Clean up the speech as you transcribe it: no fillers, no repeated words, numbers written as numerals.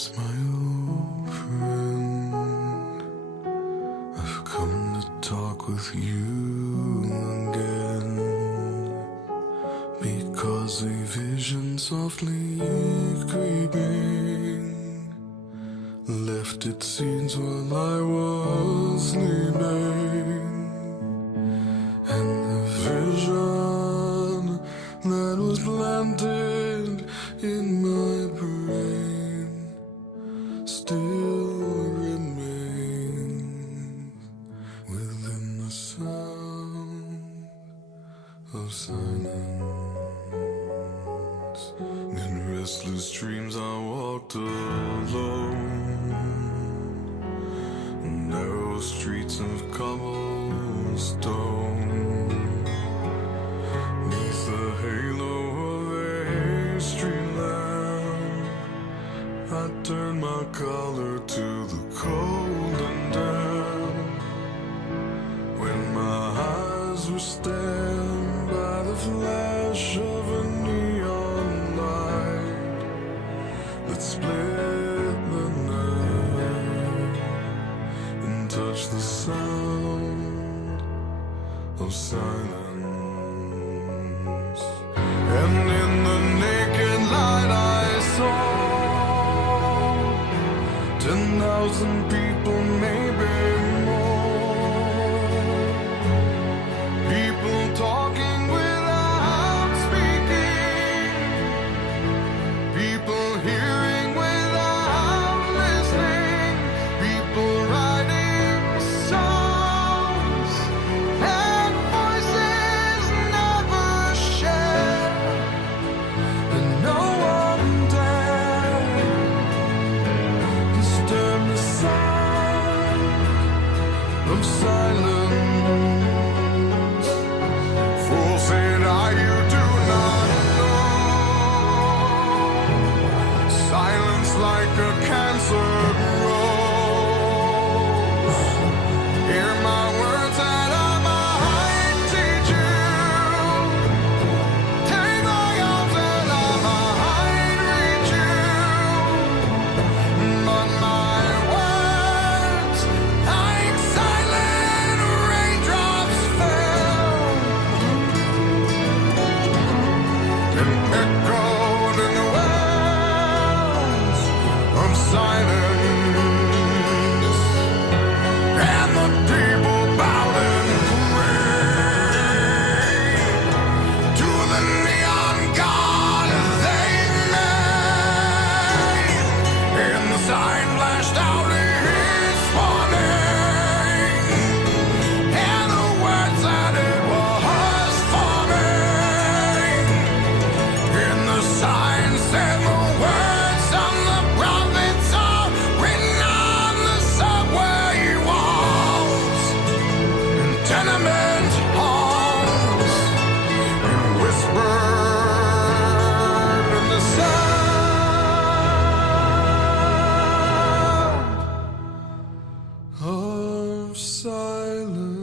Silence, my old friend, I've come to talk with you again, because a vision softly creeping left its seeds while I was sleeping, and the vision that was planted in my brain still remains within the sound of silence. In restless dreams I walked alone, narrow streets of cobblestone, neath the halo of a street lamp, I turned my collar to the cold and damp. When my eyes were stabbed by the flash of a neon light that split the night and touched the sound of silence. And in the naked light I saw 10,000 people, maybe more, people talking without speaking, people hearing without listening, people writing songs that voices never share, and no one dared disturb the sound of silence. Fool said I, you do not know. Silence like a cancer grows. Hear my words and I might teach you. Take my arms and I might reach you. But my words, like silent raindrops, fell and echoed in the wells of silence. And the people bowed and prayed to the neon god they made. And the sign flashed out its warning, and the words that it was forming. And the sign said the words of the prophets are written on the subway walls and tenement halls, and whispered in the sound of silence.